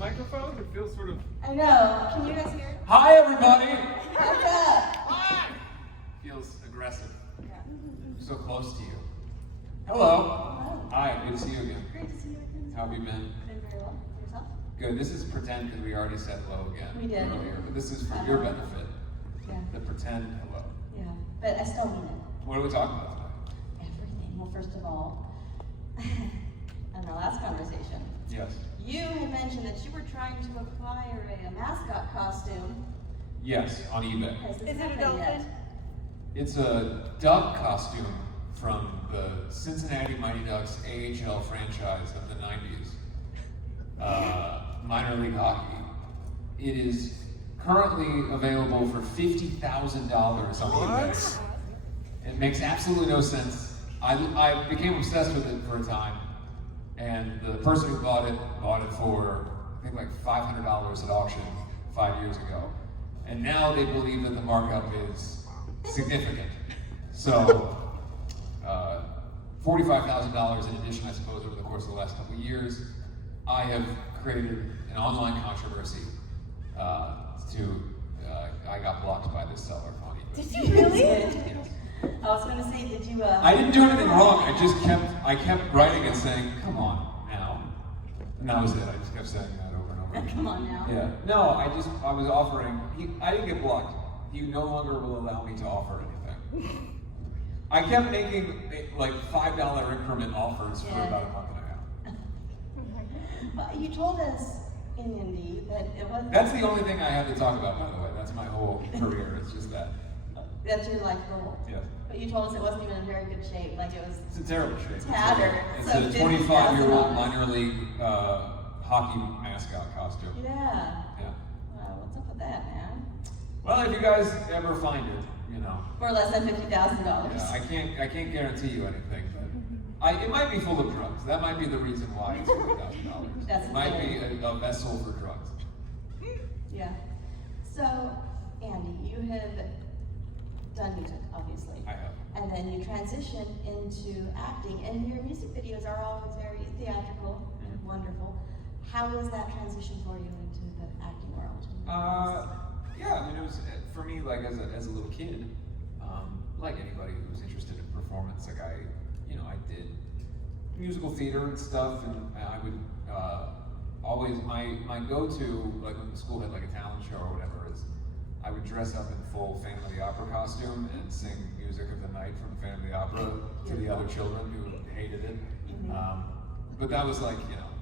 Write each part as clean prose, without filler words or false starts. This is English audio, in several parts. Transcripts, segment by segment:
microphone? It feels sort of... I know. Can you guys hear? Hi, everybody! What's up? Hi! Feels aggressive. Yeah. So close to you. Hello. Hello. Hi, good to see you again. Great to see you again. How have you been? Been very well. Yourself? Good. This is pretend because we already said hello again We did. earlier, but this is for your benefit. Yeah. The pretend hello. Yeah. But I still mean it. What are we talking about tonight? Everything. Well, first of all, in our last conversation, Yes. you had mentioned that you were trying to acquire a mascot costume. Yes, on eBay. Has this Is it a happened dolphin? yet? It's a duck costume from the Cincinnati Mighty Ducks AHL franchise of the 90s. Minor league hockey. It is currently available for $50,000 on eBay. It makes absolutely no sense. I became obsessed with it for a time, and the person who bought it for, I think, like $500 at auction 5 years ago. And now they believe that the markup is significant. So, $45,000 in addition, I suppose, over the course of the last couple of years. I have created an online controversy I got blocked by this seller on eBay. Did you really? Yes. I was going to say, did you? I didn't do anything wrong. I kept writing and saying, "Come on now," and that was it. I just kept saying that over and over again. Come on now. Yeah. No, I was offering. I didn't get blocked. He no longer will allow me to offer anything. I kept making like $5 increment offers for Yeah. about a month and a half. Well, you told us in Indy that it wasn't. That's the only thing I have to talk about, by the way. That's my whole career. It's just that. That's your life goal. Yes. But you told us it wasn't even in very good shape. Like it was. It's a terrible shape. Tattered. It's So a 50,000 25-year-old minor league hockey mascot costume. Yeah. Yeah. Wow, what's up with that, man? Well, if you guys ever find it, you know. For less than $50,000. Yeah, I can't guarantee you anything, but it might be full of drugs. That might be the reason why it's $50,000. That's It might be good. a vessel for drugs. Yeah. So, Andy, you have done music, obviously. I have. And then you transitioned into acting, and your music videos are always very theatrical and wonderful. How was that transition for you into the acting world? Yeah, I mean, it was for me like as a little kid, like anybody who was interested in performance. Like I did musical theater and stuff, and I would always my go-to, like when the school had like a talent show or whatever, is I would dress up in full Phantom of the Opera costume and sing music of the night from Phantom of the Opera to the other children who hated it. But that was like,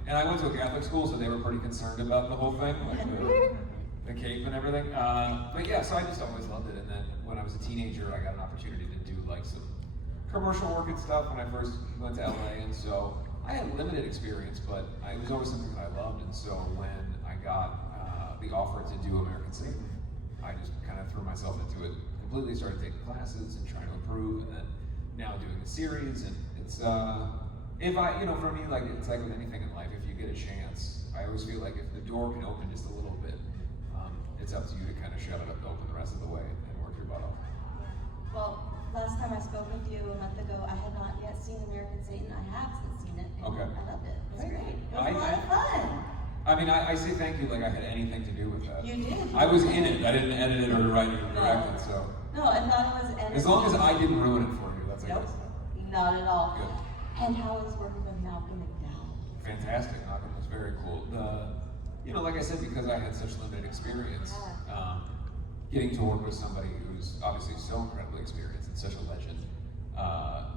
and I went to a Catholic school, so they were pretty concerned about the whole thing, like the cape and everything. But yeah, so I just always loved it. And then when I was a teenager, I got an opportunity to do like some commercial work and stuff when I first went to LA. And so I had limited experience, but it was always something that I loved. And so when I got the offer to do American Singing, I just kind of threw myself into it, completely started taking classes and trying to improve, and then now doing a series. And it's, for me, like, it's like with anything in life, if you get a chance, I always feel like if the door can open just a little bit, it's up to you to kind of shut it up open the rest of the way and work your butt off. Well, last time I spoke with you a month ago, I had not yet seen American Satan. I have since seen it. And Okay. I loved it. It was Thank great. you. It was a lot of fun. I mean, I say thank you like I had anything to do with that. You did. I was in it. I didn't edit it or write it or direct it, so. No, I thought it was As long as I didn't ruin it for you, that's I Nope. guess. Not at all. Good. And how was working with Malcolm McDowell? Fantastic. Malcolm was very cool. Like I said, because I had such limited experience, getting to work with somebody who's obviously so incredibly experienced and such a legend,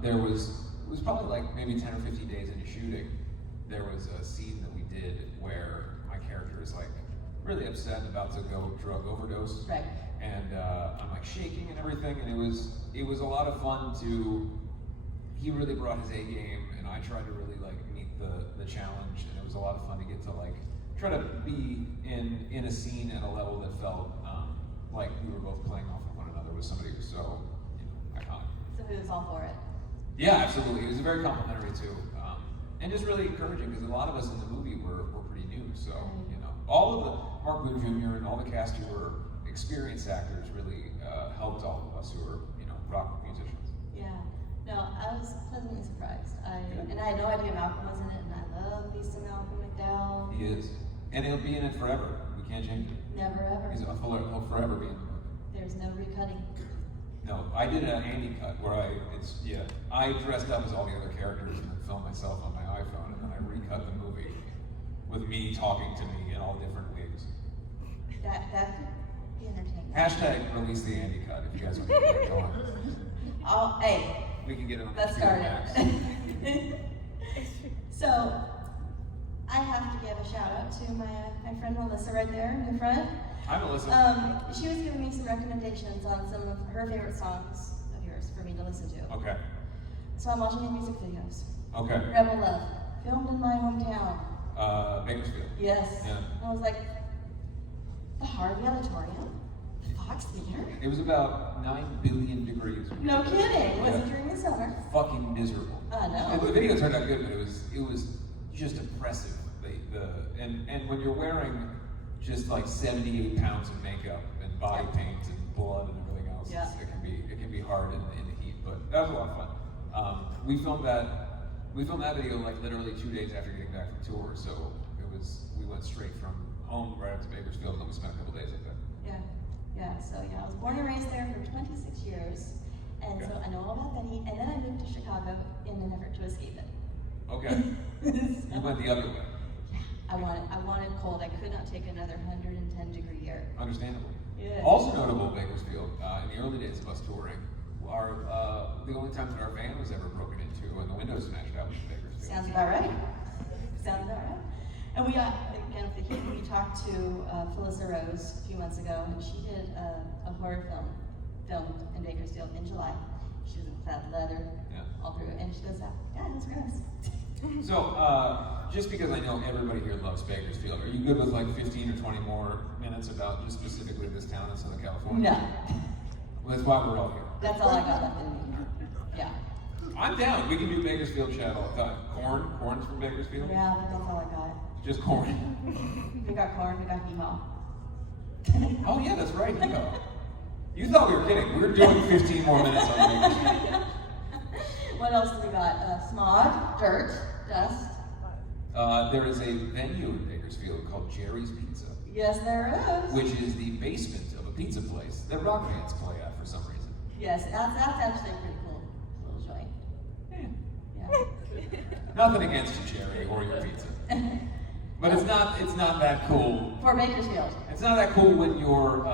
it was probably like maybe 10 or 15 days into shooting, there was a scene that we did where my character is like really upset and about to go drug overdose. Right. And I'm like shaking and everything, and it was a lot of fun he really brought his A game, and I tried to really like meet the challenge, and it was a lot of fun to get to like try to be in a scene at a level that felt like we were both playing off of one another with somebody who's so iconic. So he was all for it. Yeah, absolutely. It was very complimentary too, and just really encouraging because a lot of us in the movie were pretty new. So all of the Mark Boone Jr. and all the cast who were experienced actors really helped all of us who were rock musicians. Yeah. No, I was pleasantly surprised. And I had no idea Malcolm was in it, and I love me some Malcolm McDowell. He is. And he'll be in it forever. We can't change it. Never ever. He'll forever be in the movie. There's no recutting. No, I did a handy cut where I dressed up as all the other characters and then filmed myself on my iPhone, and then I recut the movie with me talking to me in all different wigs. That could be entertaining. Hashtag release the Andy cut if you guys want to get it going. Hey, We can get it on let's HBO start Max. it. So, I have to give a shout out to my friend Melissa right there in the front. Hi, Melissa. She was giving me some recommendations on some of her favorite songs of yours for me to listen to. Okay. So I'm watching your music videos. Okay. Rebel Love, filmed in my hometown. Bakersfield. Yes. Yeah. I was like, the Harvey Auditorium? The Fox Theater? It was about 9 billion degrees. No kidding. Was Yeah. it during the summer? Fucking miserable. I know. The video turned out good, but it was just oppressive. And when you're wearing just like 78 pounds of makeup and body paint and blood and everything else, Yeah. it can be hard in the heat. But that was a lot of fun. We filmed that video like literally 2 days after getting back from tour. So we went straight from home right up to Bakersfield, and then we spent a couple days up there. Yeah. So I was born and raised there for 26 years, and Okay. so I know all about that heat. And then I moved to Chicago in an effort to escape it. Okay. So, You went the other way. I wanted cold. I could not take another 110 degree year. Understandable. Yeah. Also notable in Bakersfield, in the early days of us touring, the only time that our van was ever broken into and the windows smashed out was in Bakersfield. Sounds about right. And we got, again, with the heat, we talked to Felissa Rose a few months ago, and she did a horror film filmed in Bakersfield in July. She was with that leather Yeah. all through, and she goes, yeah, it was gross. So, just because I know everybody here loves Bakersfield, are you good with like 15 or 20 more minutes about just specifically this town in Southern California? No, Well, that's why we're all here. that's all I got left in me. Yeah, I'm down. We can do Bakersfield chat all the time. Corn's from Bakersfield? yeah, but that's all I got. Just corn. We got corn, we got hee-haw. Oh yeah, that's right. You thought we were kidding. We're doing 15 more minutes on Bakersfield. What else do we got? Smog, dirt, dust. There is a venue in Bakersfield called Jerry's Pizza, Yes, there is. which is the basement of a pizza place that rock bands play at for some reason. Yes, that's actually a pretty cool little joint. Yeah. Nothing against you, Jerry, or your pizza. But it's not that cool. For Bakersfield. It's not that cool when you're,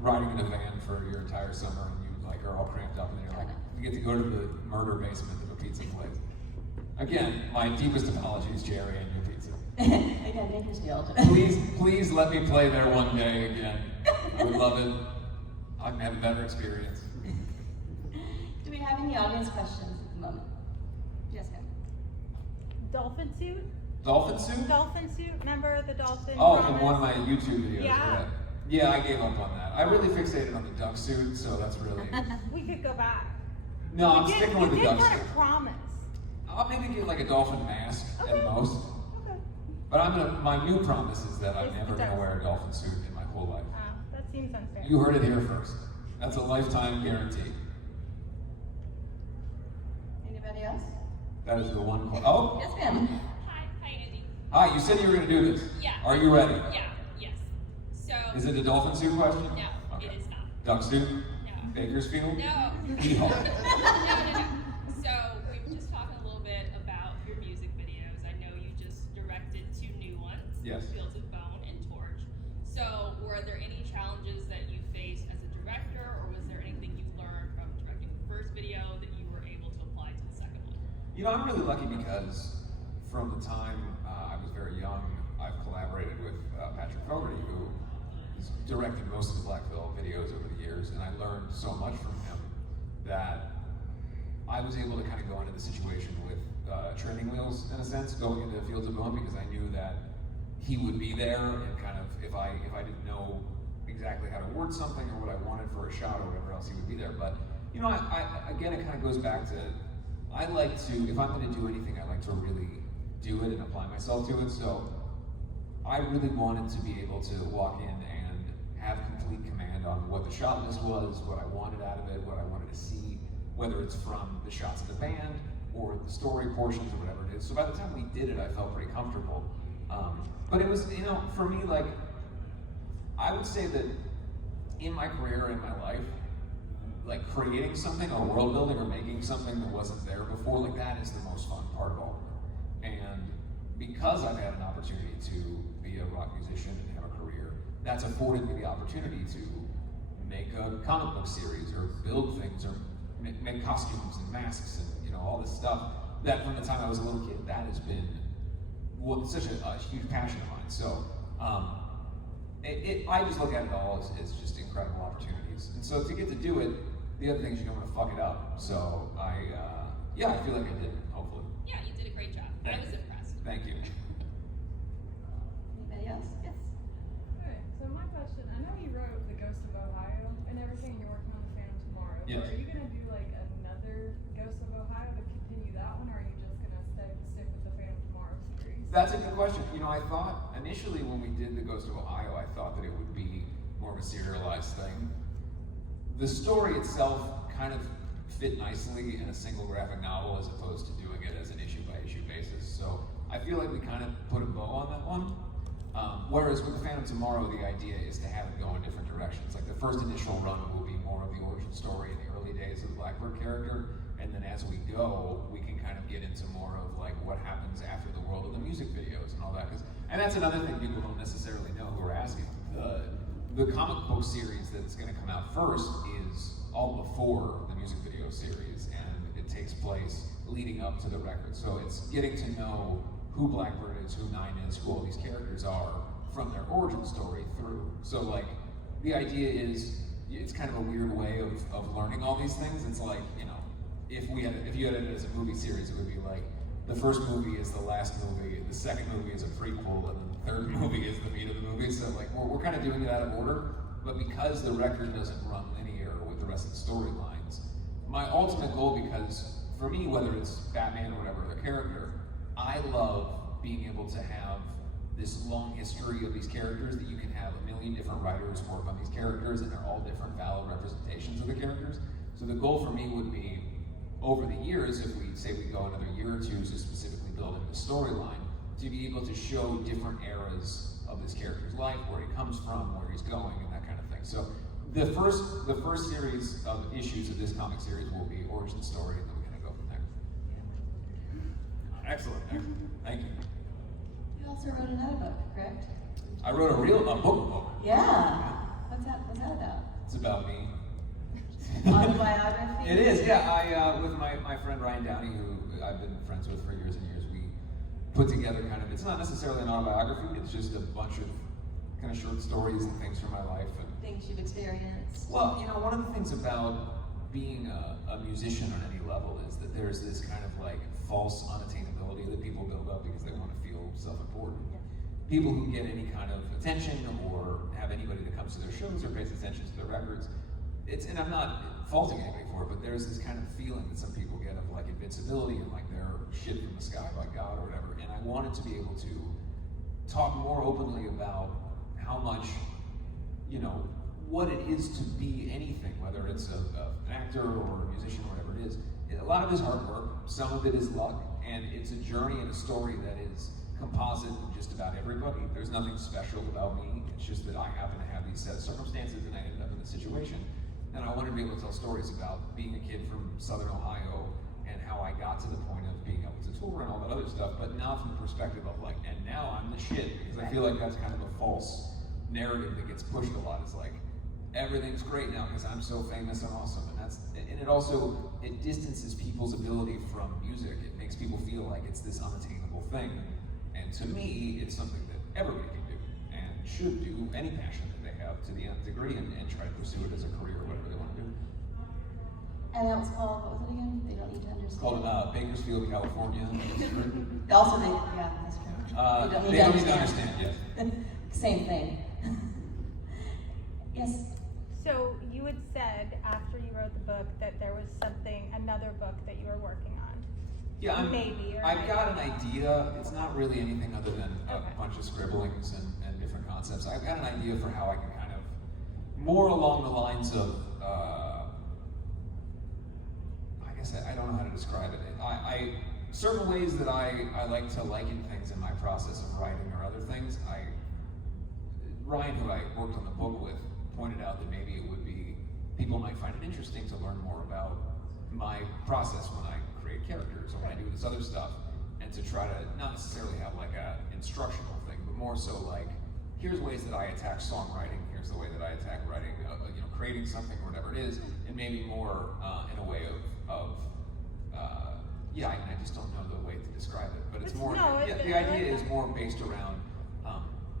riding in a van for your entire summer and you like are all cramped up and you're like, you get to go to the murder basement of a pizza place. Again, my deepest apologies, Jerry, and your pizza. Again, Bakersfield. Please let me play there one day again. I would love it. I can have a better experience. Do we have any audience questions at the moment? Yes, ma'am. Dolphin suit? Dolphin suit? Dolphin suit? Remember the dolphin? Oh, promise? in one of my YouTube videos. Yeah. Right. Yeah, I gave up on that. I really fixated on the duck suit, so that's really. We could go back. No, I'm You did- sticking with the duck You did suit. kind of promise. I'll maybe get like a dolphin mask at Okay. most. Okay. But my new promise is that I'm It's never the gonna duck wear a dolphin suit in my whole life. That seems unfair. You heard it here first. That's a lifetime guarantee. Anybody else? That is the one. Oh, Yes, ma'am. Hi, Andy. hi. You said you were gonna do this. Yeah. Are you ready? Yeah, yes. So, Is it a dolphin suit question? no, Okay. it is not. Duck suit? No. Bakersfield? No. Hee-haw. No. So, we were just talking a little bit about your music videos. I know you just directed 2 new ones. Yes. Fields of Bone and Torch. So, were there any challenges that you faced as a director, or was there anything you learned from directing the first video that you were able to apply to the second one? You know, I'm really lucky because from the time I was very young, I've collaborated with Patrick Fogarty, who has directed most of the Black Veil videos over the years, and I learned so much from him that I was able to kind of go into the situation with training wheels, in a sense, going into Fields of Bone, because I knew that he would be there, and kind of, if I didn't know exactly how to word something or what I wanted for a shot or whatever else, he would be there. But, you know, again, it kind of goes back to, I like to, if I'm going to do anything, I like to really do it and apply myself to it. So I really wanted to be able to walk in and have complete command on what the shot list was, what I wanted out of it, what I wanted to see, whether it's from the shots of the band or the story portions or whatever it is. So by the time we did it, I felt pretty comfortable. But it was, for me, like, I would say that in my career, in my life, like creating something or world building or making something that wasn't there before, like that is the most fun part of all of it. And because I've had an opportunity to be a rock musician and have a career, that's afforded me the opportunity to make a comic book series or build things or make costumes and masks and all this stuff that from the time I was a little kid, that has been such a huge passion of mine. So I just look at it all as just incredible opportunities. And so to get to do it, the other thing is you don't want to fuck it up. So I feel like I did, hopefully. Yeah, you did a great job. I was impressed. Thank you. Anybody else? Yes. Alright, so my question, I know you wrote The Ghost of Ohio and everything, you're working on the Phantom tomorrow. Yes. But are you gonna do like another Ghost of Ohio to continue that one, or are you just gonna stick with the Phantom Tomorrow series? That's a good question. I thought initially when we did The Ghost of Ohio, I thought that it would be more of a serialized thing. The story itself kind of fit nicely in a single graphic novel as opposed to doing it as an issue by issue basis. So I feel like we kind of put a bow on that one. Whereas with The Phantom Tomorrow, the idea is to have it go in different directions. Like the first initial run will be more of the origin story in the early days of the Blackbird character, and then as we go, we can kind of get into more of like what happens after the world of the music videos and all that. And that's another thing people don't necessarily know who are asking. The comic book series that's going to come out first is all before the music video series, and it takes place leading up to the record. So it's getting to know who Blackbird is, who Nine is, who all these characters are from their origin story through. So like, the idea is, it's kind of a weird way of learning all these things. It's like, if you had it as a movie series, it would be like, the first movie is the last movie, the second movie is a prequel, and then the third movie is the meat of the movie. So like, we're kind of doing it out of order, but because the record doesn't run linear with the rest of the storylines, my ultimate goal, because for me, whether it's Batman or whatever other character, I love being able to have this long history of these characters that you can have a million different writers work on these characters, and they're all different valid representations of the characters. So the goal for me would be, over the years, if we say we go another year or two to specifically building the storyline, to be able to show different eras of this character's life, where he comes from, where he's going, and that kind of thing. So the first series of issues of this comic series will be origin story, and then we're gonna go from there. Excellent. Thank you. You also wrote another book, correct? I wrote a book. Yeah. What's that about? It's about me. Autobiography? It is, yeah. I, with my friend Ryan Downey, who I've been friends with for years and years, we put together kind of, it's not necessarily an autobiography, it's just a bunch of kind of short stories and things from my life. And, Things you've experienced. well, one of the things about being a musician on any level is that there's this kind of like false unattainability that people build up because they want to feel self-important. Yeah. People who get any kind of attention or have anybody that comes to their shows or pays attention to their records, and I'm not faulting anybody for it, but there's this kind of feeling that some people get of like invincibility and like they're shit from the sky by God or whatever. And I wanted to be able to talk more openly about how much, what it is to be anything, whether it's an actor or a musician or whatever it is. A lot of it is hard work, some of it is luck, and it's a journey and a story that is composite of just about everybody. There's nothing special about me, it's just that I happen to have these set of circumstances and I ended up in this situation. And I wanted to be able to tell stories about being a kid from Southern Ohio and how I got to the point of being able to tour and all that other stuff, but not from the perspective of like, and now I'm the shit, because I feel like that's kind of a false narrative that gets pushed a lot. It's like, everything's great now because I'm so famous and awesome, and it distances people's ability from music. It makes people feel like it's this unattainable thing, and to me, it's something that everybody can do and should do, any passion that they have to the nth degree, and try to pursue it as a career or whatever they want to do. And that was called, what was it again? They don't need to understand. It's called Bakersfield, California. Also, yeah, that's true. They don't need to understand, yes. Same thing. Yes. So you had said after you wrote the book that there was another book that you were working on. Yeah, Maybe, or I've got an idea. It's not really anything other than a Okay. bunch of scribblings and different concepts. I've got an idea for how I can kind of, more along the lines of, I guess I don't know how to describe it. certain ways that I like to liken things in my process of writing or other things. Ryan, who I worked on the book with, pointed out that maybe it would be, people might find it interesting to learn more about my process when I create characters or when I do this other stuff, and to try to not necessarily have like a instructional thing, but more so like, here's ways that I attack songwriting, here's the way that I attack writing, creating something or whatever it is, and maybe more in a way of I just don't know the way to describe it, but it's more, the idea is more based around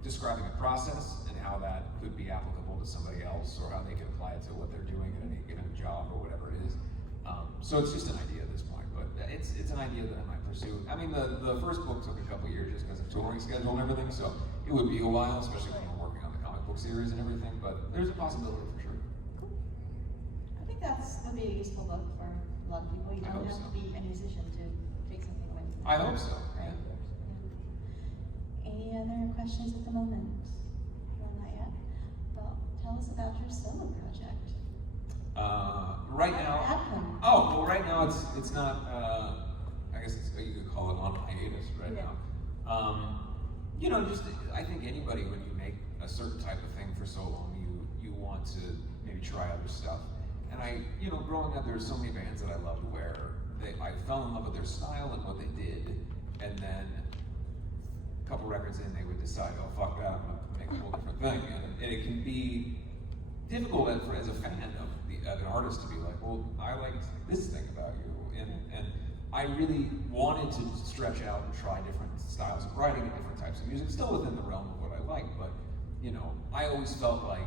describing a process and how that could be applicable to somebody else, or how they can apply it to what they're doing in any given job or whatever it is. So it's just an idea at this point, but it's an idea that I might pursue. I mean, the first book took a couple years just because of touring schedule and everything, so it would be a while, especially when we're working on the comic book series and everything, but there's a possibility for sure. I think would be a useful book for a lot of people. You don't have to be a musician to take something away from it. I hope so. Right. Any other questions at the moment? No, not yet. Well, tell us about your solo project. Right now. Oh, well, right now it's not. I guess you could call it on hiatus right now. Just I think anybody, when you make a certain type of thing for so long, you want to maybe try other stuff. And growing up, there were so many bands that I loved where I fell in love with their style and what they did, and then a couple records in, they would decide, oh fuck that, I'm gonna make a whole different thing, and it can be difficult as a fan of an artist to be like, well, I liked this thing about you, and I really wanted to stretch out and try different styles of writing and different types of music, still within the realm of what I like, but I always felt like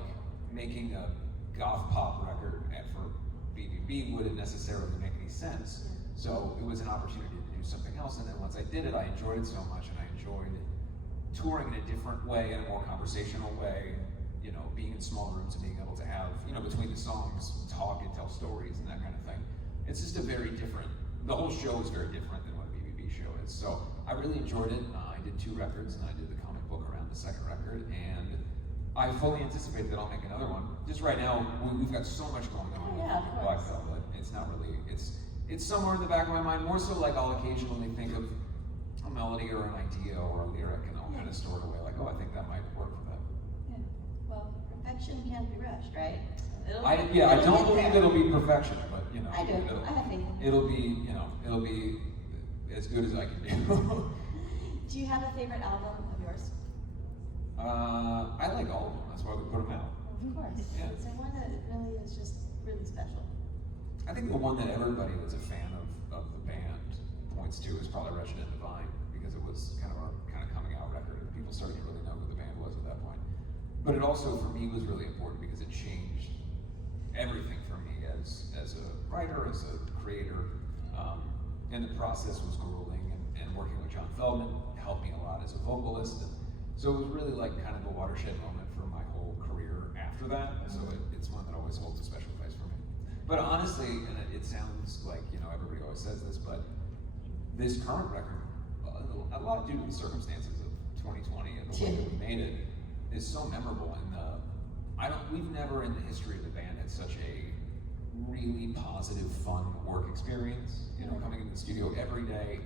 making a goth pop record for BBB wouldn't necessarily make any sense, so it was an opportunity to do something else, and then once I did it, I enjoyed it so much, and I enjoyed touring in a different way, in a more conversational way, being in small rooms and being able to have, between the songs, talk and tell stories and that kind of thing. It's just the whole show is very different than what a BBB show is. So I really enjoyed it. I did 2 records, and I did the comic book around the second record, and I fully anticipate that I'll make another one. Just right now, we've got so much going on with Black Velvet. It's not really, it's somewhere in the back of my mind, more so like I'll occasionally think of a melody or an idea or a lyric, and I'll kind of store it away like, oh, I think that might work for that. Yeah. Well, perfection can't be rushed, right? I don't believe it'll be perfection, but I do. I have faith in it. It'll be as good as I can do. Do you have a favorite album of yours? I like all of them. That's why we put them out. Of course. Yeah. Is there one that really is just really special? I think the one that everybody that's a fan of the band points to is probably Wretched and Divine, because it was kind of our coming out record, and people started to really know who the band was at that point. But it also, for me, was really important because it changed everything for me as a writer, as a creator, and the process was grueling, and working with John Feldman helped me a lot as a vocalist, and so it was really like kind of a watershed moment for my whole career after that, so it's one that always holds a special place for me. But honestly, and it sounds like, everybody always says this, but this current record, a lot due to the circumstances of 2020 and the way that we made it, is so memorable, and we've never in the history of the band had such a really positive, fun work experience. Coming into the studio every day,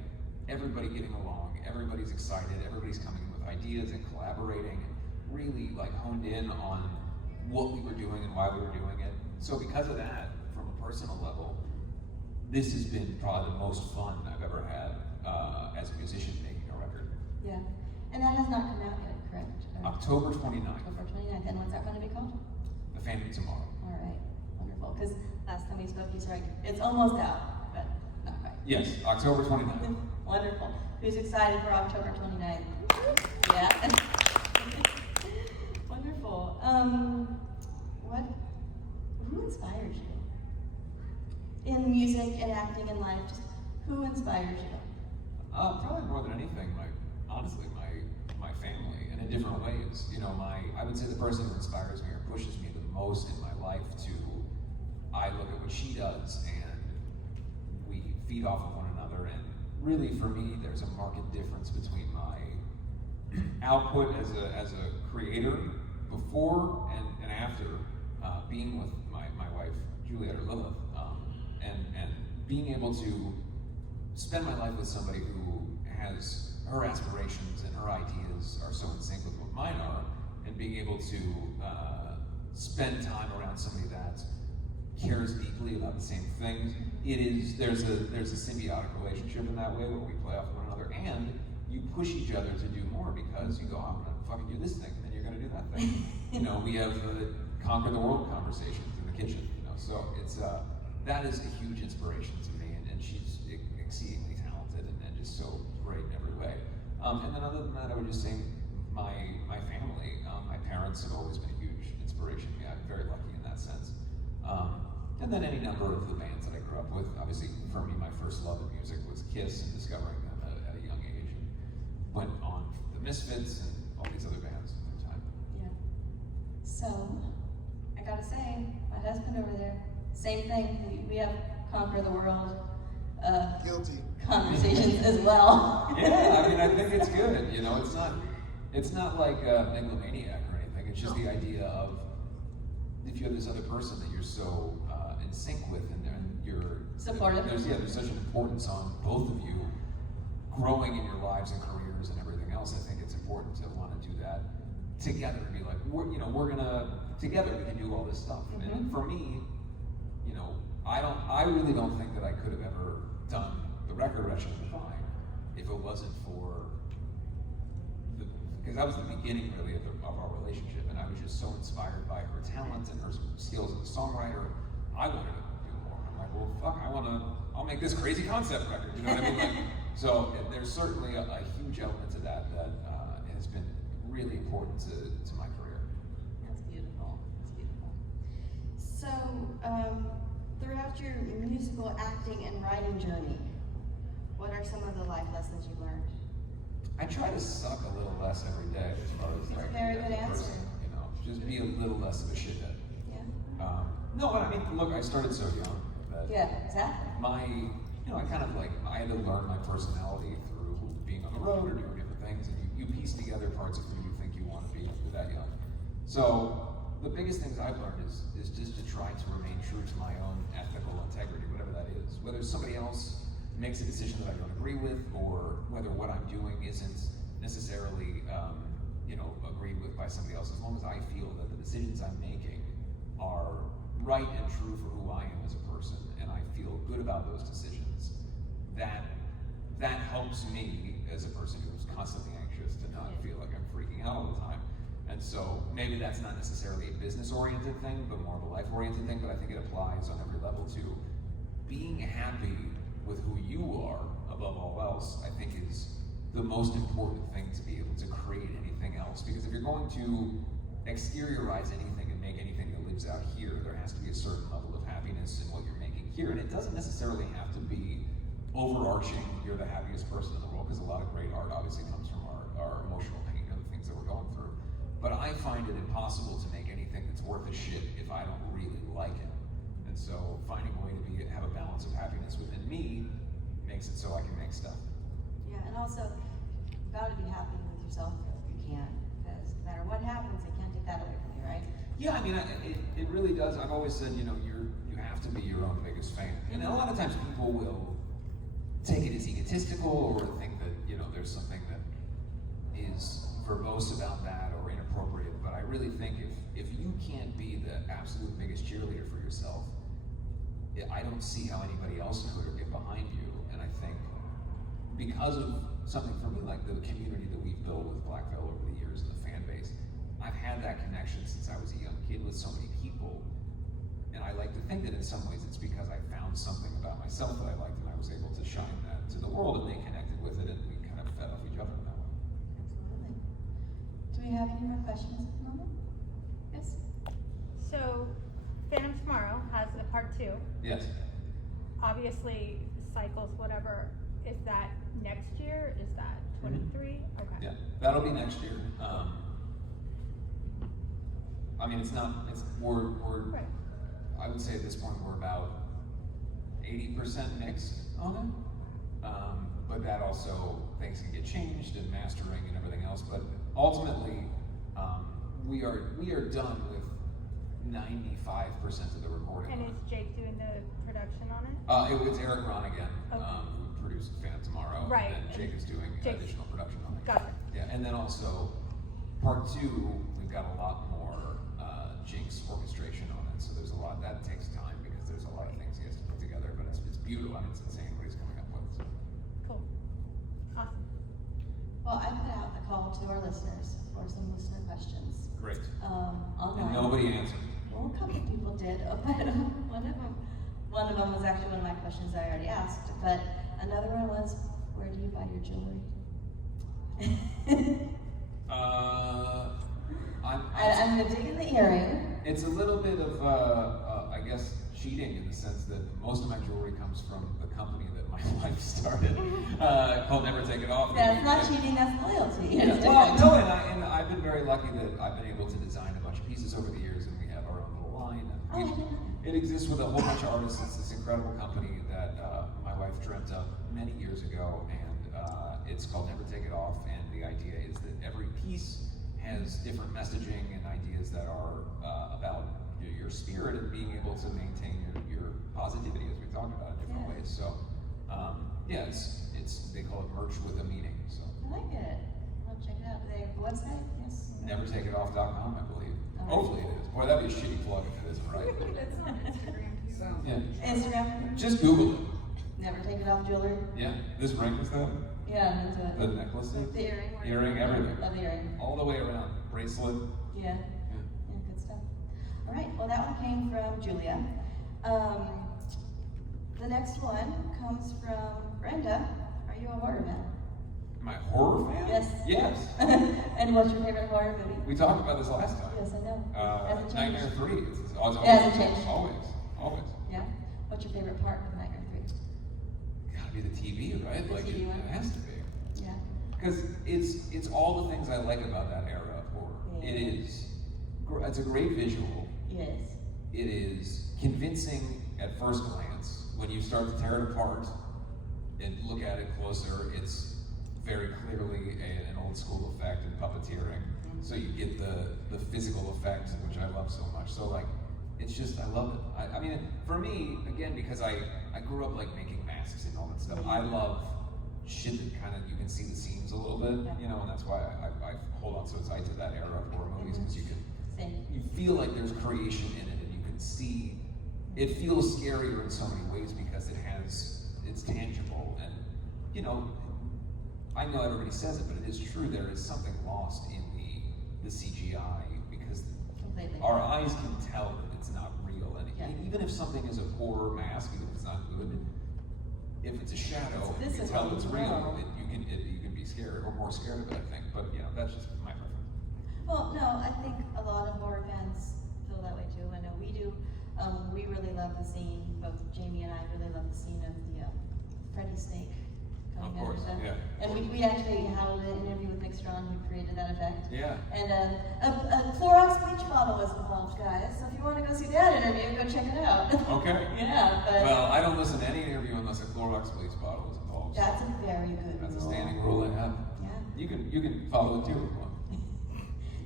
everybody getting along, everybody's excited, everybody's coming in with ideas and collaborating, and really like honed in on what we were doing and why we were doing it. So because of that, from a personal level, this has been probably the most fun I've ever had as a musician making a record. Yeah. And that has not come out yet, correct? October 29th. October 29th. And what's that going to be called? The Phantom Tomorrow. All right. Wonderful. Because last time we spoke, you said it's almost out, but not quite. Yes, October 29th. Wonderful. Who's excited for October 29th? Yeah. Wonderful. Who inspires you? In music, in acting, in life, just who inspires you? Probably more than anything, honestly, my family, and in different ways. I would say the person who inspires me or pushes me the most in my life I look at what she does, and we feed off of one another, and really for me, there's a marked difference between my output as a creator before and after being with my wife, Juliet or Lilith, and being able to spend my life with somebody who has her aspirations and her ideas are so in sync with what mine are, and being able to spend time around somebody that cares deeply about the same things, there's a symbiotic relationship in that way where we play off one another, and you push each other to do more because you go, oh, I'm gonna fucking do this thing, and then you're gonna do that thing. We have conquer the world conversations in the kitchen, so it's that is a huge inspiration to me, and she's exceedingly talented and just so great in every way. And then other than that, I would just say my family, my parents have always been a huge inspiration to me. I'm very lucky in that sense. And then any number of the bands that I grew up with. Obviously, for me, my first love of music was Kiss, and discovering them at a young age, and went on the Misfits and all these other bands at the time. Yeah. So, I gotta say, my husband over there, same thing. We have conquer the world Guilty. conversations as well. Yeah, I mean, I think it's good. It's not like a megalomaniac or anything. It's just the idea of if you have this other person that you're so in sync with, and you're Supportive. There's such an importance on both of you growing in your lives and careers and everything else. I think it's important to want to do that together and be like, we're gonna together we can do all this stuff. Mm-hmm. And for me, I really don't think that I could have ever done the record Wretched and Fine if it wasn't for because that was the beginning really of our relationship, and I was just so inspired by her talent and her skills as a songwriter. I wanted to do more. I'm like, well, fuck, I'll make this crazy concept record. You know what I mean? So there's certainly a huge element to that has been really important to my career. That's beautiful. That's beautiful. So, throughout your musical acting and writing journey, what are some of the life lessons you learned? I try to suck a little less every day as far as That's a very good answer. Just be a little less of a shithead. Yeah. No, but I mean, look, I started so young that Yeah, exactly. I had to learn my personality through being on the road or doing different things, and you piece together parts of who you think you want to be when you're that young. So the biggest things I've learned is just to try to remain true to my own ethical integrity, whatever that is. Whether somebody else makes a decision that I don't agree with, or whether what I'm doing isn't necessarily agreed with by somebody else, as long as I feel that the decisions I'm making are right and true for who I am as a person, and I feel good about those decisions, that helps me as a person who's constantly anxious to not feel like I'm freaking out all the time. And so maybe that's not necessarily a business-oriented thing, but more of a life-oriented thing, but I think it applies on every level to being happy with who you are above all else. I think is the most important thing to be able to create anything else, because if you're going to exteriorize anything and make anything that lives out here, there has to be a certain level of happiness in what you're making here, and it doesn't necessarily have to be overarching, you're the happiest person in the world, because a lot of great art obviously comes from our emotional pain and the things that we're going through. But I find it impossible to make anything that's worth a shit if I don't really like it. And so finding a way to have a balance of happiness within me makes it so I can make stuff. Yeah, and also, you've got to be happy with yourself if you can, because no matter what happens, they can't take that away from you, right? Yeah, I mean, it really does. I've always said, you have to be your own biggest fan. And a lot of times people will take it as egotistical or think that, there's something that is verbose about that or inappropriate. But I really think if you can't be the absolute biggest cheerleader for yourself, I don't see how anybody else could or get behind you. And I think because of something for me, like the community that we've built with Black Veil over the years and the fan base, I've had that connection since I was a young kid with so many people. And I like to think that in some ways it's because I found something about myself that I liked, and I was able to shine that to the world, and they connected with it, and we kind of fed off each other in that way. Absolutely. Do we have any more questions at the moment? Yes? So, Phantom Tomorrow has a part 2. Yes. Obviously, cycles, whatever. Is that next year? Is that 23? Okay. Yeah, that'll be next year. I mean, we're Right. I would say at this point we're about 80% mixed on it. But that also, things can get changed and mastering and everything else. But ultimately, we are done with 95% of the recording. And is Jake doing the production on it? It was Eric Ron again, Okay. who produce Phantom Tomorrow. Right. And then Jake is doing Jake's- additional production on it. Gotcha. Yeah, and then also, part 2, we've got a lot more Jinx orchestration on it, so there's a lot, that takes time because there's a lot of things he has to put together, but it's beautiful, I mean, it's insane what he's coming up with. So. Cool. Awesome. Well, I put out the call to our listeners for some listener questions, Great. online. And nobody answered. Well, a couple people did, but one of them was actually one of my questions I already asked, but another one was, where do you buy your jewelry? I'm gonna dig in the earring. It's a little bit of, I guess, cheating in the sense that most of my jewelry comes from the company that my wife started, called Never Take It Off. That's not cheating, that's loyalty. Yeah, It's well, different. no, and I've been very lucky that I've been able to design a bunch of pieces over the years, and we have our own little line. Oh, I And didn't know it exists with a whole bunch of artists. It's this incredible company that my wife dreamt up many years ago, and it's called Never Take It Off. And the idea is that every piece has different messaging and ideas that are about your spirit and being able to maintain your positivity, as we talked about in different Yeah. ways. So, yeah, it's they call it merch with a meaning. So, I like it. I'll check it out. Do they have a website? Yes. nevertakeitoff.com, I believe. All right. Hopefully it is. Boy, that'd be a shitty plug if it isn't right. It's on Instagram too. Yeah. Instagram? Just Google it. Never take it off jewelry? Yeah. This ring is that? Yeah, I'm into The it. necklace? The earring? Earring, everything. Love the earring. All the way around. Bracelet. Yeah. Yeah. Yeah, good stuff. All right, well, that one came from Julia. The next one comes from Brenda. Are you a horror fan? Am I a horror fan? Yes. Yes. And what's your favorite horror movie? We talked about this last time. Yes, I know. Has it changed? Nightmare 3. It's always, It hasn't changed. Always. Yeah. What's your favorite part of Nightmare 3? Gotta be the TV, right? The Like TV it one? has to be. Yeah. Because it's all the things I like about that era of horror. Yeah. It is. It's a great visual. Yes. It is convincing at first glance. When you start to tear it apart and look at it closer, it's very clearly an old school effect in puppeteering. So you get the physical effect, which I love so much. So like, it's just, I love it. I mean, for me, again, because I grew up like making masks and all that stuff, I love shit that kind of, you can see the seams a little bit, you know, and that's why I hold on so tight to that era of horror movies, because Same. you feel like there's creation in it, and you can see, it feels scarier in so many ways because it's tangible, and, you know, I know everybody says it, but it is true, there is something lost in the CGI, because Completely. our eyes can tell that it's not real, and Yeah. even if something is a horror mask, even if it's not good, if it's a shadow, It's and you can tell it's visible, real, yeah. you can be scared, or more scared of it, I think, but, you know, that's just my preference. Well, no, I think a lot of horror fans feel that way too. I know we do. We really love the scene, both Jamie and I really love the scene of the Freddy snake coming Of course, out of the, yeah. And we actually had an interview with Nick Strawn who created that effect. Yeah. And a Clorox bleach bottle was involved, guys. So if you want to go see that interview, go check it out. Okay. Yeah, but Well, I don't listen to any interview unless a Clorox bleach bottle is involved. that's a very good That's a rule. standing rule I have. Yeah. You can follow it too if you want.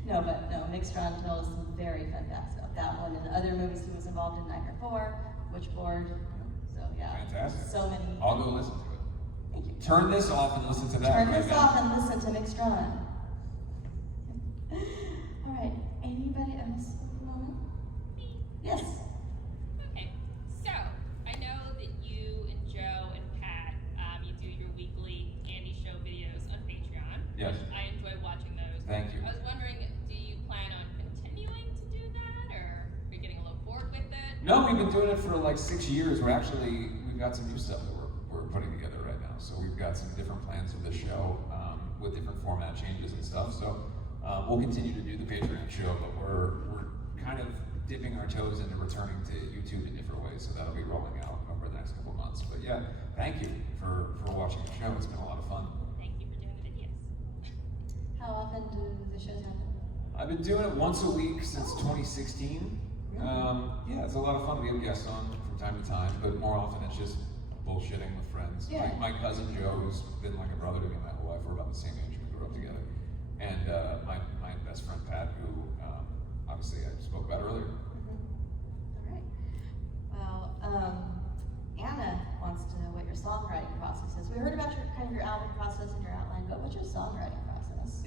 No, but no, Nick Strawn told us some very fun facts about that one and other movies he was involved in, Nightmare 4, Witchboard. So yeah. Fantastic. So many. I'll go listen to it. Thank you. Turn this off and listen to that. Turn right this now. off and listen to Nick Strawn. All right. Anybody else at the moment? Yes. Okay, so I know that you and Joe and Pat, you do your weekly Andy Show videos on Patreon. Yes. Which I enjoy watching those. Thank you. I was wondering, do you plan on continuing to do that, or are you getting a little bored with it? No, we've been doing it for like 6 years. We've got some new stuff that we're putting together right now. So we've got some different plans for the show with different format changes and stuff. So we'll continue to do the Patreon show, but we're kind of dipping our toes into returning to YouTube in different ways. So that'll be rolling out over the next couple of months. But yeah, thank you for watching the show. It's been a lot of fun. Thank you for doing the videos. How often do the shows happen? I've been doing it once a week since 2016. Yeah, it's a lot of fun. We have guests on from time to time, but more often it's just bullshitting with friends. Yeah. My cousin Joe, who's been like a brother to me my whole life, we're about the same age, we grew up together. And my best friend Pat, who obviously I spoke about earlier. All right. Well, Anna wants to know what your songwriting process is.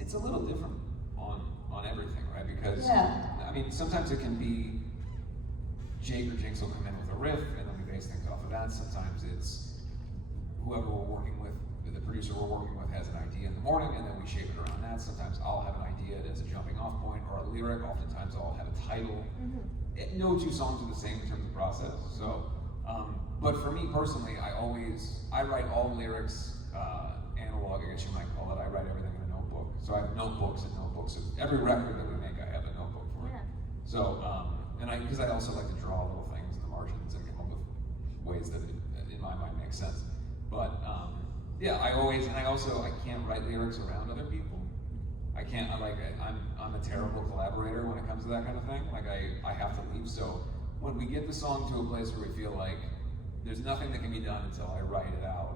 it's a little different on everything, right? Because Yeah. I mean, sometimes it can be Jake or Jinx will come in with a riff, and then we base things off of that. Sometimes it's whoever we're working with, the producer we're working with has an idea in the morning, and then we shape it around that. Sometimes I'll have an idea as a jumping off point or a lyric. Oftentimes I'll have a title. No two songs are the same in terms of process. So, but for me personally, I write all lyrics analog, I guess you might call it. I write everything in a notebook. So I have notebooks and notebooks. So every record that we make, I have a notebook for it. Yeah. So, because I also like to draw little things in the margins and come up with ways that in my mind make sense. But yeah, I can't write lyrics around other people. I can't. I'm a terrible collaborator when it comes to that kind of thing. Like I have to leave. So when we get the song to a place where we feel like there's nothing that can be done until I write it out,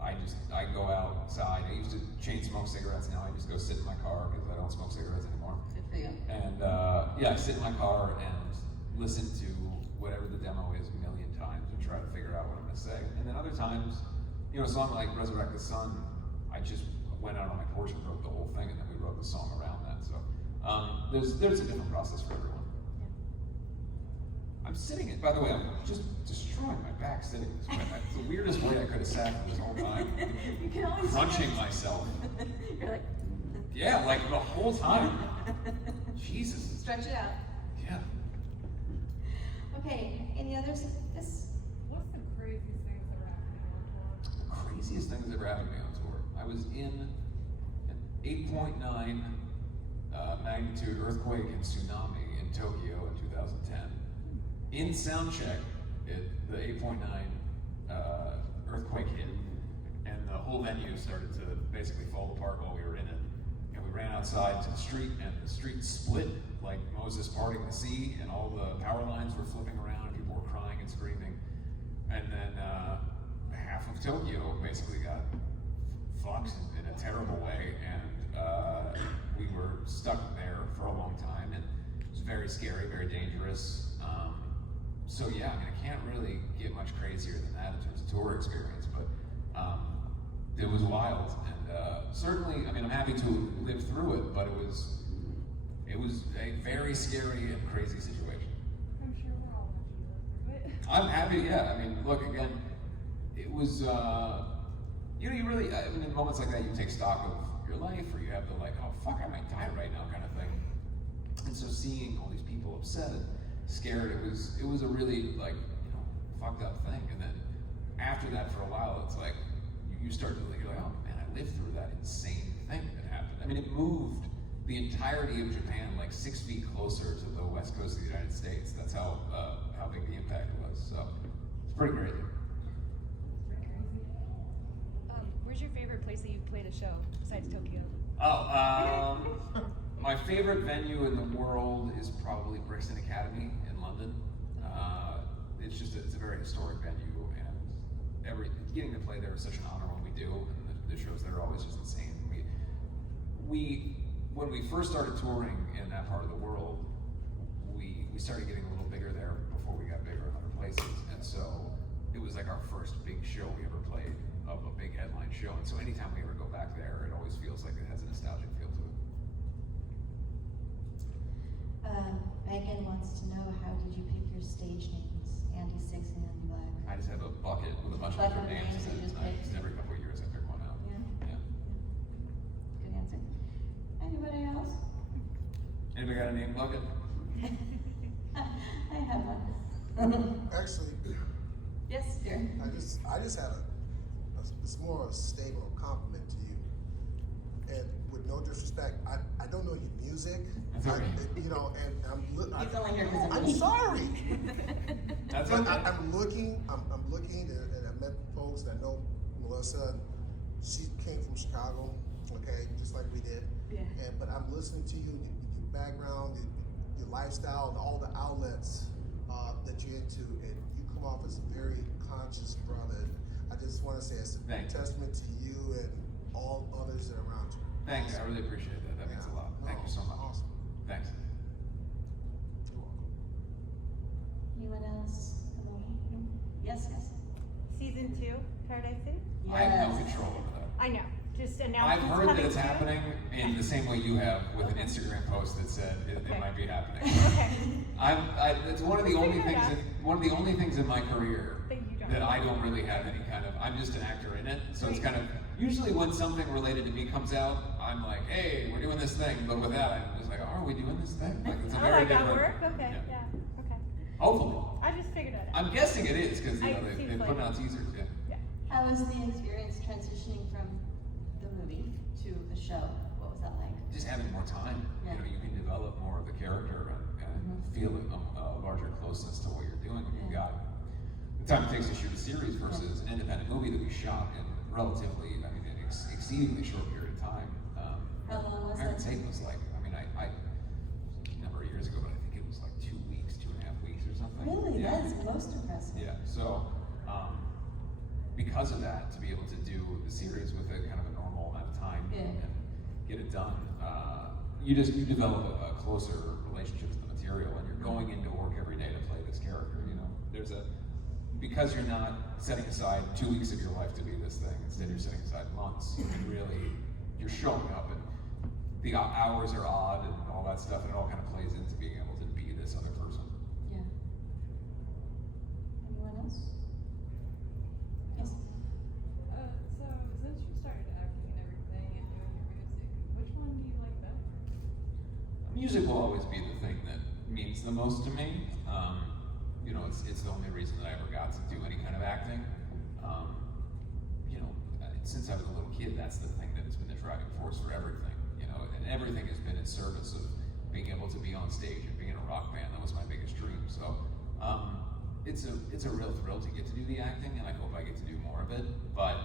I go outside. I used to chain smoke cigarettes. Now I just go sit in my car because I don't smoke cigarettes anymore. Good for you. And I sit in my car and listen to whatever the demo is a million times and try to figure out what I'm gonna say. And then other times, a song like Resurrect the Sun, I just went out on my porch and wrote the whole thing, and then we wrote the song around that. So there's a different process for everyone. I'm sitting it. By the way, I'm just destroying my back sitting this way. It's the weirdest way I could have sat this whole time. You can always Crunching myself. You're like, Yeah, like the whole time. Jesus. stretch it out. Yeah. Okay, any others? Yes. What's the craziest things that are happening on tour? The craziest thing that's ever happened to me on tour. I was in an 8.9 magnitude earthquake and tsunami in Tokyo in 2010. In soundcheck, the 8.9 earthquake hit, and the whole venue started to basically fall apart while we were in it. And we ran outside to the street, and the street split like Moses parting the sea, and all the power lines were flipping around, and people were crying and screaming. And then half of Tokyo basically got fucked in a terrible way, and we were stuck there for a long time, and it was very scary, very dangerous. So yeah, I can't really get much crazier than that in terms of tour experience, but it was wild, and certainly, I'm happy to live through it, but it was a very scary and crazy situation. I'm sure we're all happy to live through it. I'm happy, yeah. Look, again, it was, you really, in moments like that, you take stock of your life, or you have the oh fuck, I might die right now kind of thing. And so seeing all these people upset and scared, it was a really, fucked up thing. And then after that, for a while, it's like, you start to think, you're like, oh man, I lived through that insane thing that happened. It moved the entirety of Japan 6 feet closer to the west coast of the United States. That's how big the impact was. So it's pretty crazy. Pretty crazy. Where's your favorite place that you've played a show besides Tokyo? My favorite venue in the world is probably Brixton Academy in London. It's a very historic venue, and getting to play there is such an honor when we do, and the shows there are always just insane. When we first started touring in that part of the world, we started getting a little bigger there before we got bigger in other places, and so it was like our first big show we ever played of a big headline show, and so anytime we ever go back there, it always feels like it has a nostalgic feel to it. Megan wants to know, how did you pick your stage names? Andy Six and Andy Black. I just have a bucket with a bunch of Bucket different of names, names that you and just pick. every couple of years I pick one out. Yeah. Yeah. Good answer. Anybody else? Anybody got a name bucket? I have one. Actually, Yes, dear. I just had it's more of a statement of compliment to you. And with no disrespect, I don't know your music. That's okay. And He's only here because of I'm me. sorry. That's But okay. I'm looking, and I met folks that know Melissa. She came from Chicago, okay, just like we did. Yeah. But I'm listening to you, your background, your lifestyle, and all the outlets that you're into, and you come off as a very conscious brother. I just want to say it's a Thank you. testament to you and all others that are around you. Thanks, I really appreciate that. That means a lot. Thank you so much. Awesome. Thanks. You're welcome. Anyone else? Yes, yes. Season 2, Paradise City? I have no Yes. control over that. I know, just announced I've announcements heard that coming it's soon? happening in the same way you have with an Instagram post that said it Okay. might be happening. Okay. It's one of the Just only figure it things out. one of the only things in my career That you don't. that I don't really have any kind of. I'm just an actor in it, so it's Right. kind of usually when something related to me comes out, I'm like, hey, we're doing this thing. But with that, I'm just like, are we doing this thing? Like it's a Oh, very like at different. work? Okay, yeah. yeah, okay. Hopefully, I just figured it out. I'm guessing it is because I- they seems put like out teasers. Yeah. How was the experience transitioning from the movie to the show? What was that like? Just having more time. Yeah. You know, you can develop more of the character and feel a larger closeness to what you're doing. And you've got the time it takes to shoot a series versus an independent movie that we shot in relatively, I mean, an exceedingly short period of time. How long was American it? Tape was like, I mean, I a number of years ago, but I think it was like 2 weeks, 2.5 weeks or something. Really? Yeah. That is most impressive. Yeah, so because of that, to be able to do the series with a kind of a normal amount of time Yeah. and get it done, you develop a closer relationship with the material, and you're going into work every day to play this character. You know, because you're not setting aside 2 weeks of your life to be this thing. Instead, you're setting aside months. You're showing up, and the hours are odd and all that stuff, and it all kind of plays into being able to be this other person. Yeah. Anyone else? Yes. So since you started acting and everything and doing your music, which one do you like better? Music will always be the thing that means the most to me. You know, it's the only reason that I ever got to do any kind of acting. You know, since I was a little kid, that's the thing that's been the driving force for everything. You know, and everything has been in service of being able to be on stage and be in a rock band. That was my biggest dream. So, it's a real thrill to get to do the acting, and I hope I get to do more of it. But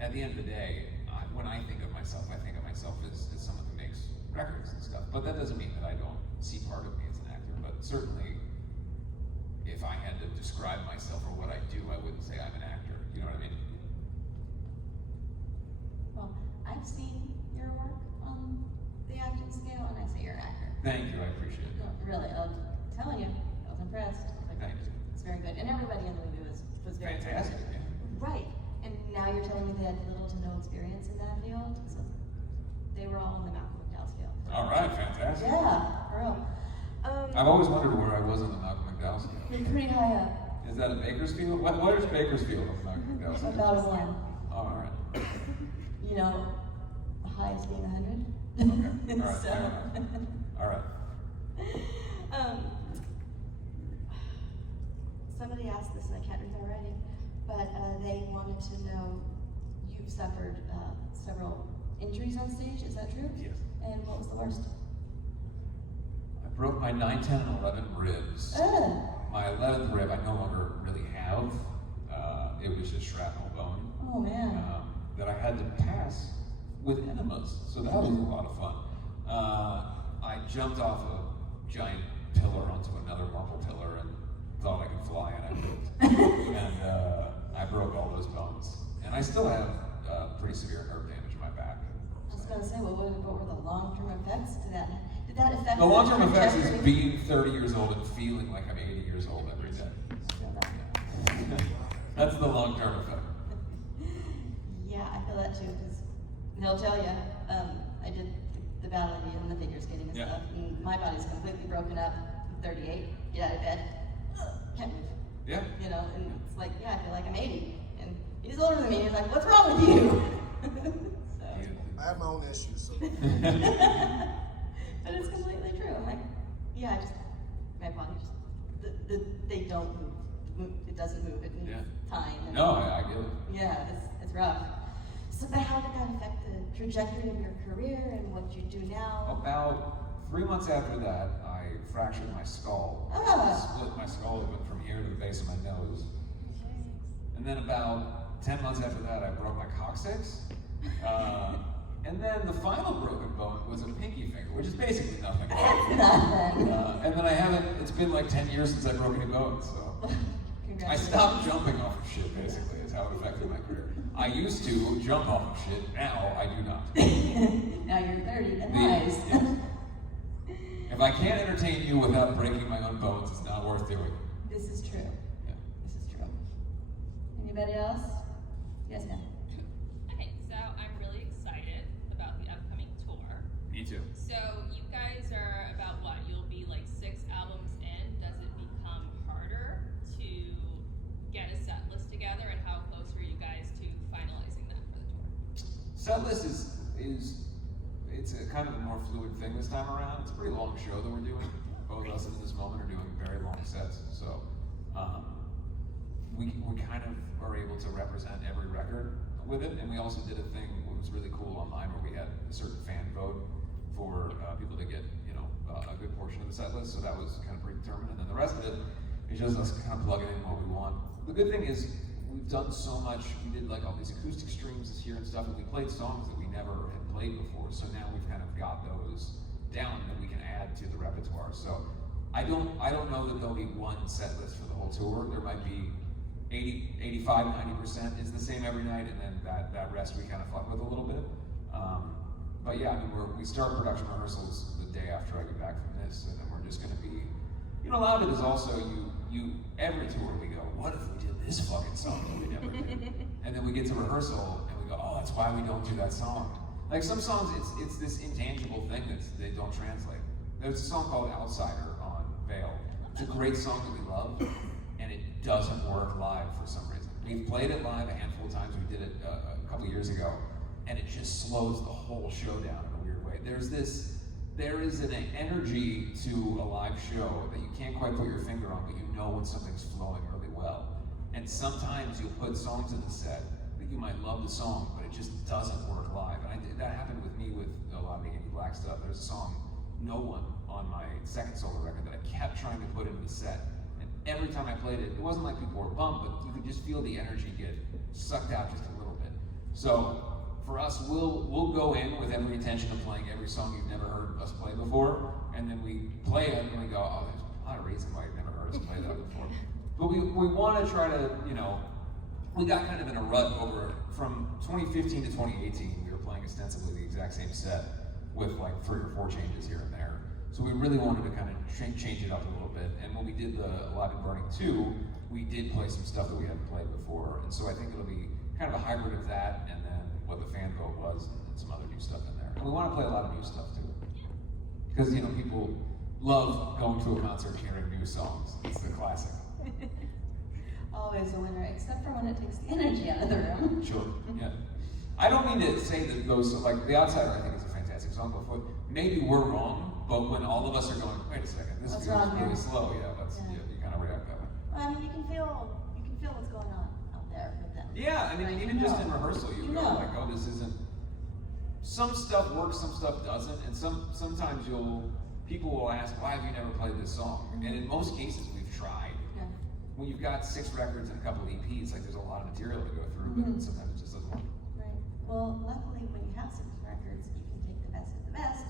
at the end of the day, when I think of myself as someone who makes records and stuff. But that doesn't mean that I don't see part of me as an actor. But certainly, if I had to describe myself or what I do, I wouldn't say I'm an actor. You know what I mean? Well, I've seen your work on the acting scale, and I say you're an actor. Thank you, I appreciate it. No, really, I'm telling you, I was impressed. Like, Thank you. It's very good, and everybody in the movie was very Fantastic, good. yeah. Right, and now you're telling me they had little to no experience in that field, so they were all in the Malcolm McDowell scale. All right, fantastic. Yeah, for real. I've always wondered where I was on the Malcolm McDowell scale. You're pretty high up, Is that a Bakersfield? Where's Bakersfield on the Malcolm McDowell scale? about a 1. All right. You know, the highest being 100. Okay, all right, So, fair enough. All right. somebody asked this, and I can't read my writing, but they wanted to know, you've suffered several injuries on stage, is that true? Yes. And what was the worst? I broke my 9, 10, and 11 ribs. My 11th rib I no longer really have. It was just shrapnel bone. Oh man. That I had to pass with enemas, so that was a lot of fun. I jumped off a giant pillar onto another marble pillar and thought I could fly, and I didn't. And I broke all those bones. And I still have pretty severe nerve damage in my back. I was gonna say, what were the long-term effects to that? Did that affect The long-term effects is trajectory? being 30 years old and feeling like I'm 80 years old every day. That's the long-term effect. Yeah, I feel that too, because they'll tell you, I did the ballet and the figure skating and Yeah. stuff, and my body's completely broken up. I'm 38, get out of bed, can't move. Yeah. You know, and it's like, yeah, I feel like I'm 80, and he's older than me. He's like, what's wrong with you? So, I have my own issues, so. but it's completely true. I'm like, yeah, my body just, they don't move. It doesn't move. It needs Yeah. time. And, No, I get it. yeah, it's rough. So, but how did that affect the trajectory of your career and what you do now? About 3 months after that, I fractured my skull. Ah. Split my skull open from here to the base of my nose. And then about 10 months after that, I broke my coccyx. And then the final broken bone was a pinky finger, which is basically nothing. That's nothing. And then it's been like 10 years since I broke any bones, so. I stopped jumping off of shit, basically, is how it affected my career. I used to jump off of shit, now I do not. Now you're 30, and nice. Yes. If I can't entertain you without breaking my own bones, it's not worth doing. This is true. Yeah. This is true. Anybody else? Yes, ma'am. Okay, so I'm really excited Me too. So you guys are about what? You'll be like 6 albums in. Does it become harder to get a set list together, and how close are you guys to finalizing that for the tour? Set list is it's a kind of a more fluid thing this time around. It's a pretty long show that we're doing. Both of us in this moment are doing very long sets, so we kind of are able to represent every record with it. And we also did a thing that was really cool online where we had a certain fan vote for people to get a good portion of the set list. So that was kind of predetermined, and then the rest of it is just us kind of plugging in what we want. The good thing is we've done so much. We did like all these acoustic streams this year and stuff, and we played songs that we never had played before. So now we've kind of got those down that we can add to the repertoire. So I don't know that there'll be one set list for the whole tour. There might be 80, 85, 90% is the same every night, and then that rest we kind of fuck with a little bit. But yeah, I mean, we start production rehearsals the day after I get back from this, and then we're just going to be, a lot of it is also every tour we go, what if we did this fucking song that we never did? And then we get to rehearsal and we go, oh, that's why we don't do that song. Like some songs, it's this intangible thing that they don't translate. There's a song called Outsider on Veil. It's a great song that we love, and it doesn't work live for some reason. We've played it live a handful of times. We did it a couple years ago, and it just slows the whole show down in a weird way. There is an energy to a live show that you can't quite put your finger on, but you know when something's flowing really well. And sometimes you'll put songs in the set that you might love the song, but it just doesn't work live. And that happened with me with a lot of the Andy Black stuff. There's a song, No One, on my second solo record that I kept trying to put into the set. And every time I played it, it wasn't like people were bummed, but you could just feel the energy get sucked out just a little bit. So for us, we'll go in with every intention of playing every song you've never heard us play before, and then we play it and we go, oh, there's a lot of reason why you've never heard us play that before. But we want to try to, we got kind of in a rut from 2015 to 2018. We were playing ostensibly the exact same set with like 3 or 4 changes here and there. So we really wanted to kind of change it up a little bit. And when we did the Alive and Burning 2, we did play some stuff that we hadn't played before. And so I think it'll be kind of a hybrid of that and then what the fan vote was and some other new stuff in there. And we want to play a lot of new stuff too. Because, people love going to a concert and hearing new songs. It's the classic. Always a winner, except for when it takes the energy out of the room. Sure, yeah. I don't mean to say that those, like The Outsider I think is a fantastic song, but maybe we're wrong, but when all of us are going, wait a second, this What's feels wrong really here? slow, you kind of react that way. Well, I mean, you can feel what's going on out there with them. Yeah, I mean, Right, even you just know. in rehearsal, you You go know. like, oh, this isn't. Some stuff works, some stuff doesn't, and sometimes people will ask, why have you never played this song? And in most cases, we've tried. Yeah. When you've got 6 records and a couple EPs, like there's a lot of material to go through, Mhm. but sometimes it just doesn't work. Right. Well, luckily, when you have 6 records, you can take the best of the best.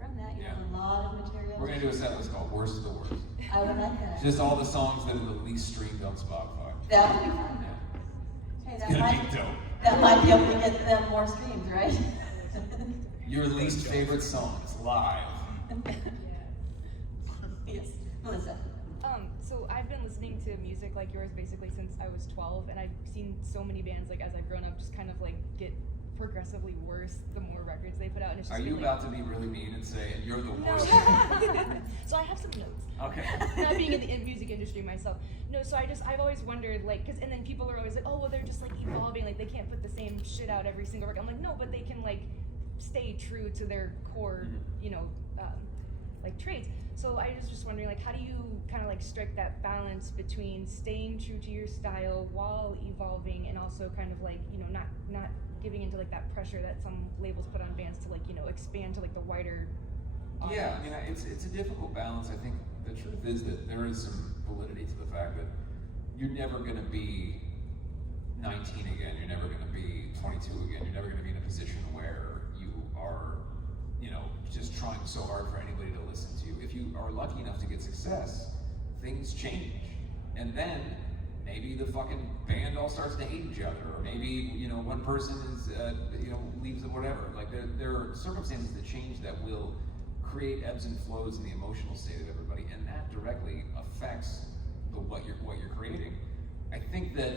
From that, you have a lot of material. We're gonna do a set list called Worst of the Worst. I would like that. Just all the songs that are the least streamed on Spotify. That would be fun. Yeah. Hey, It's that gonna might, be dope. that might be able to get them more streams, right? Your least favorite songs live. Yes, Melissa. So I've been listening to music like yours basically since I was 12, and I've seen so many bands like as I've grown up just kind of like get progressively worse the more records they put out. And it's just Are you been, about to be really mean and say, and you're the worst? No. So I have some notes. Okay. Not being in the music industry myself. No, so I've always wondered, like, and then people are always like, oh, well, they're just like evolving, like they can't put the same shit out every single record. I'm like, no, but they can like stay true to their core, like traits. So I was just wondering, like, how do you kind of like strike that balance between staying true to your style while evolving, and also kind of like, not giving into like that pressure that some labels put on bands to like, expand to like the wider audience? Yeah, I mean, it's a difficult balance. I think the truth is that there is some validity to the fact that you're never going to be 19 again. You're never going to be 22 again. You're never going to be in a position where you are, just trying so hard for anybody to listen to you. If you are lucky enough to get success, things change. And then maybe the fucking band all starts to hate each other, or maybe, one person is, leaves or whatever. Like there are circumstances that change that will create ebbs and flows in the emotional state of everybody, and that directly affects what you're creating. I think that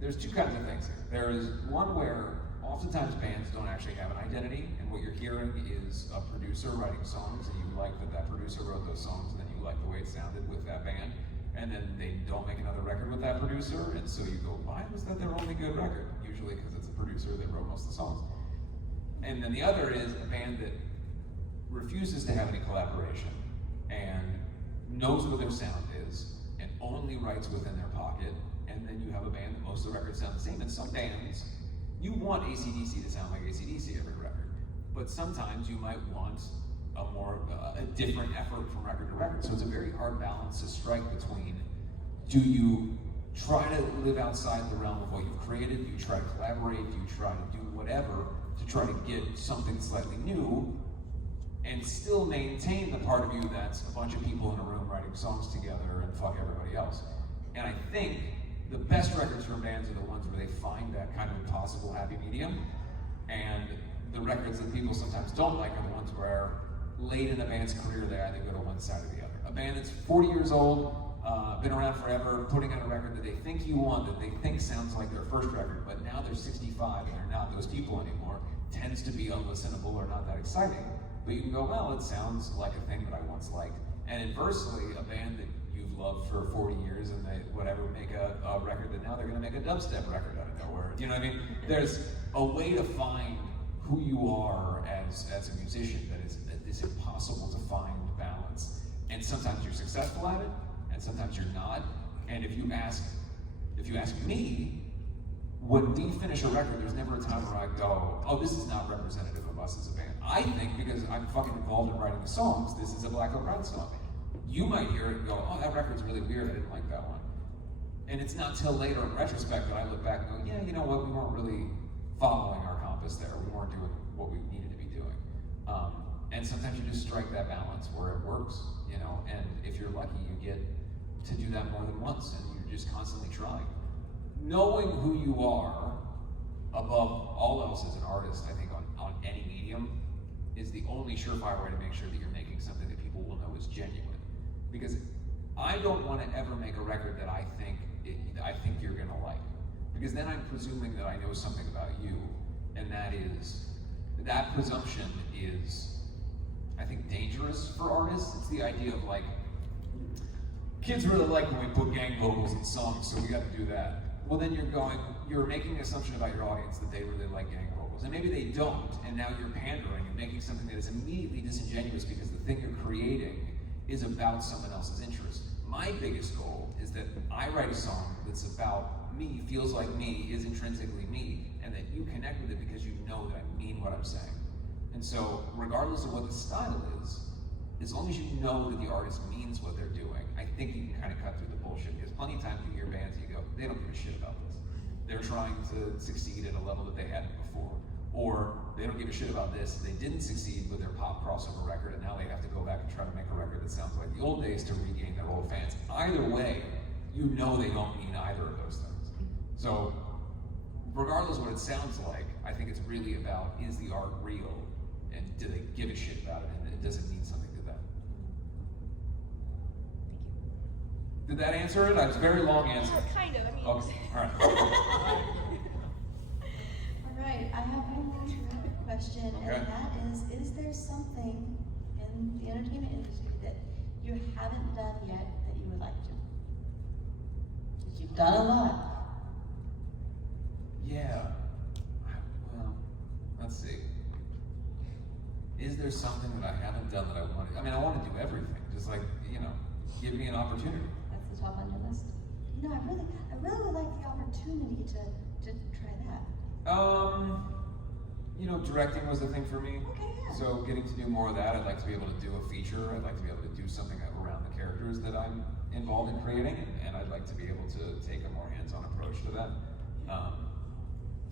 there's 2 kinds of things here. There is one where oftentimes bands don't actually have an identity, and what you're hearing is a producer writing songs, and you like that producer wrote those songs, and then you like the way it sounded with that band, and then they don't make another record with that producer, and so you go, why was that their only good record? Usually because it's a producer that wrote most of the songs. And then the other is a band that refuses to have any collaboration and knows what their sound is and only writes within their pocket. And then you have a band that most of the records sound the same. And some bands, you want AC/DC to sound like AC/DC every record, but sometimes you might want a different effort from record to record. So it's a very hard balance to strike between, do you try to live outside the realm of what you've created, do you try to collaborate, do you try to do whatever to try to get something slightly new, and still maintain the part of you that's a bunch of people in a room writing songs together and fuck everybody else. And I think the best records from bands are the ones where they find that kind of impossible happy medium, and the records that people sometimes don't like are the ones where late in a band's career they either go to one side or the other. A band that's 40 years old, been around forever, putting out a record that they think you want, that they think sounds like their first record, but now they're 65 and they're not those people anymore, tends to be unlistenable or not that exciting. But you can go, well, it sounds like a thing that I once liked. And inversely, a band that you've loved for 40 years and they make a record that now they're gonna make a dubstep record out of nowhere. You know what I mean? There's a way to find who you are as a musician that is impossible to find balance. And sometimes you're successful at it, and sometimes you're not. And if you ask me, when we finish a record, there's never a time where I go, oh, this is not representative of us as a band. I think, because I'm fucking involved in writing the songs, this is a Black Oak Ride song. You might hear it and go, oh, that record's really weird, I didn't like that one. And it's not till later in retrospect that I look back and go, yeah, you know what, we weren't really following our compass there. We weren't doing what we needed to be doing. And sometimes you just strike that balance where it works, you know, and if you're lucky, you get to do that more than once, and you're just constantly trying. Knowing who you are above all else as an artist, I think on any medium, is the only surefire way to make sure that you're making something that people will know is genuine. Because I don't want to ever make a record that I think you're gonna like. Because then I'm presuming that I know something about you, and that presumption is, I think, dangerous for artists. It's the idea of like, kids really like when we put gang vocals in songs, so we got to do that. Well, then you're making an assumption about your audience that they really like gang vocals, and maybe they don't, and now you're pandering and making something that is immediately disingenuous because the thing you're creating is about someone else's interest. My biggest goal is that I write a song that's about me, feels like me, is intrinsically me, and that you connect with it because you know that I mean what I'm saying. And so, regardless of what the style is, as long as you know that the artist means what they're doing, I think you can kind of cut through the bullshit. Because plenty of times you hear bands and you go, they don't give a shit about this. They're trying to succeed at a level that they hadn't before. Or they don't give a shit about this, they didn't succeed with their pop crossover record, and now they have to go back and try to make a record that sounds like the old days to regain their old fans. Either way, you know they don't mean either of those things. So, regardless of what it sounds like, I think it's really about, is the art real? And do they give a shit about it? And does it mean something to them? Did that answer it? That was a very long answer. Yeah, kind of. I mean, Okay, all right. All right, I have one more trivia question, Okay. and that is there something in the entertainment industry that you haven't done yet that you would like to? 'Cause you've done a lot. Yeah. Well, let's see. Is there something that I haven't done that I want to? I mean, I want to do everything. Just like, you know, give me an opportunity. That's the top on your list? No, I really would like the opportunity to try that. You know, directing was the thing for me. Okay, yeah. So getting to do more of that, I'd like to be able to do a feature. I'd like to be able to do something around the characters that I'm involved in creating, and I'd like to be able to take a more hands-on approach to that.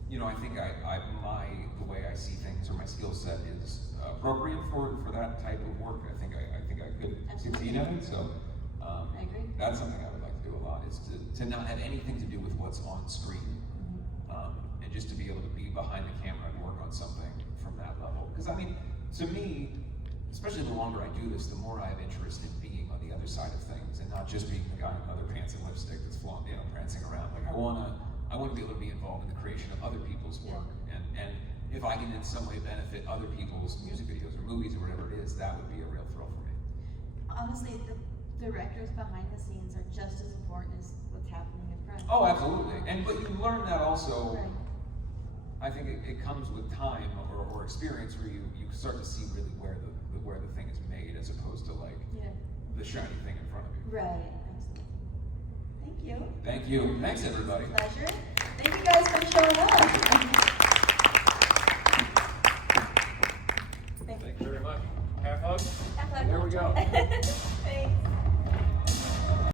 You know, I think the way I see things, or my skill set is appropriate for that type of work. I think I could succeed at it. So I agree. that's something I would like to do a lot, is to not have anything to do with what's on screen. And just to be able to be behind the camera and work on something from that level. Because I mean, to me, especially the longer I do this, the more I have interest in being on the other side of things and not just being the guy in leather pants and lipstick that's prancing around. Like I want to be able to be involved in the creation of other people's work And if I can in some way benefit other people's music videos or movies or whatever it is, that would be a real thrill for me. Honestly, the directors behind the scenes are just as important as what's happening in front. Oh, absolutely. But you learn that also. Right. I think it comes with time or experience where you start to see really where the thing is made as opposed to like Yeah. the shiny thing in front of you. Right. Absolutely. Thank you. Thank you. Thanks everybody. Pleasure. Thank you guys for showing up.